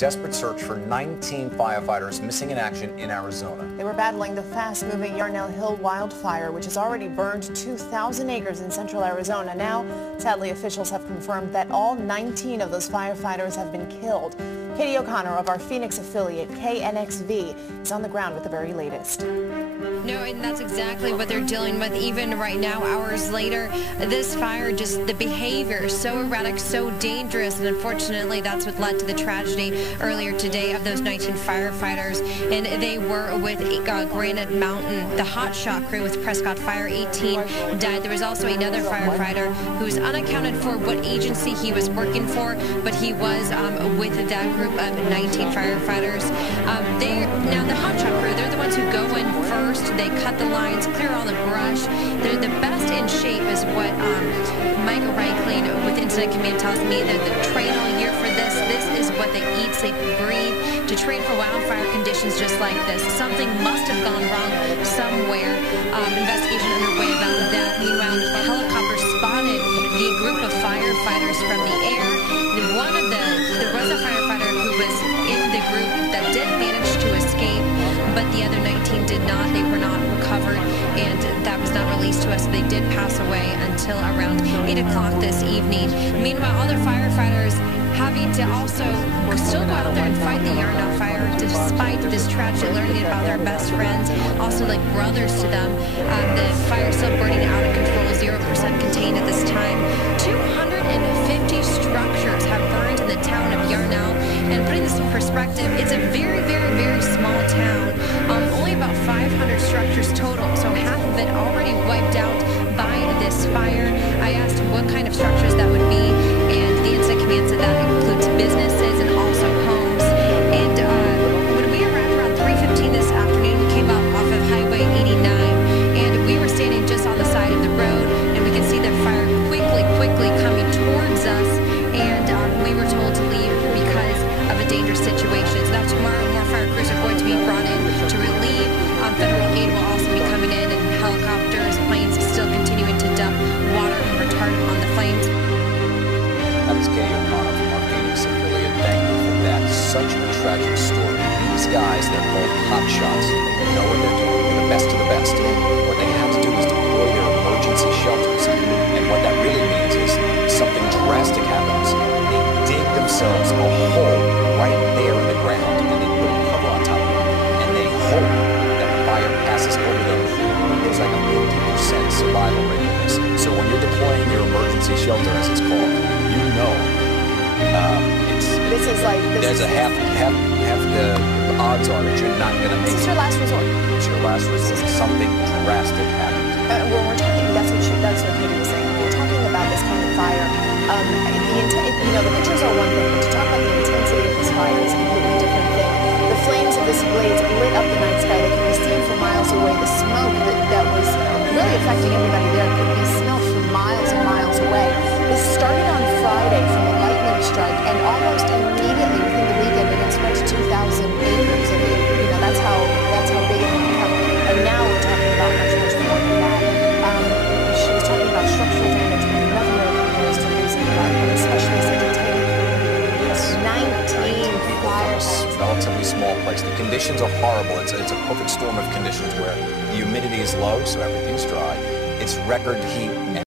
desperate search for 19 firefighters missing in action in Arizona. They were battling the fast-moving Yarnell Hill wildfire, which has already burned 2,000 acres in central Arizona. Now, sadly, officials have confirmed that all 19 of those firefighters have been killed. Katie O'Connor of our Phoenix affiliate, KNXV, is on the ground with the very latest. No, and that's exactly what they're dealing with even right now, hours later. This fire, just the behavior, so erratic, so dangerous, and unfortunately that's what led to the tragedy earlier today of those 19 firefighters. And they were with Granite Mountain. The hotshot crew with Prescott Fire, 18 died. There was also another firefighter who was unaccounted for what agency he was working for, but he was with that group of 19 firefighters. Now the hotshot crew, they're the ones who go in first. They cut the lines, clear all the brush. They're the best in shape is what Mike Reichling with Incident Command tells me. They're trained all year for this. This is what they eat, sleep, and breathe to train for wildfire conditions just like this. Something must have gone wrong somewhere. Investigation underway about that. Meanwhile, the helicopter spotted the group of firefighters from the air. There was a firefighter who was in the group that did manage to escape, but the other 19 did not. They were not recovered, and that was not released to us. They did pass away until around 8 o'clock this evening. Meanwhile, other firefighters having to also still go out there and fight the Yarnell fire despite this tragedy, learning about their best friends, also like brothers to them. The fire still burning out of control, 0% contained at this time. 250 structures have burned in the town of Yarnell, and putting this in perspective, it's a very, very, very small town. Only about 500 structures total, so half of it already wiped out by this fire. I asked what kind of structures that would be, and the incident command said that includes businesses and also homes. And when we arrived around 3:15 this afternoon, we came up off of Highway 89, and we were standing just on the side of the road, and we could see the fire quickly coming towards us, and we were told to leave because of a dangerous situation. So now tomorrow, more fire crews are going to be brought in to relieve. Federal aid will also be coming in, and helicopters, planes still continuing to dump water and retardant on the flames. That is Katie O'Connor from our Phoenix affiliate. Thank you for that. Such a tragic story. These guys, they're called hotshots. They know what they're doing. They're the best of the best. What they have to do is deploy their emergency shelters. And what that really means is something drastic happens. They dig themselves a hole right there in the ground, and they put a cover on top of it. And they hope that fire passes over them. There's like a 50% survival rate in this. So when you're deploying your emergency shelter, as it's called, you know there's a half the odds are that you're not going to make it. It's your last resort. It's your last resort. Something drastic happened. When we're talking, that's what Katie was saying. When we're talking about this kind of fire, the pictures are one thing, but to talk about the intensity of this fire is a completely different thing. The flames of this blaze lit up the night sky. They could be seen from miles away. The smoke that was really affecting everybody there could be smelled from miles and miles away. This started on Friday from a lightning strike, and almost immediately within the weekend it had spread to 2,000 acres. And that's how big it can become. And now we're talking about much more than that. She was talking about structural damage, and nothing really compares to losing life, especially such a tiny community. Yes. 19 fires. Relatively small place. The conditions are horrible. It's a perfect storm of conditions where the humidity is low, so everything's dry. It's record heat.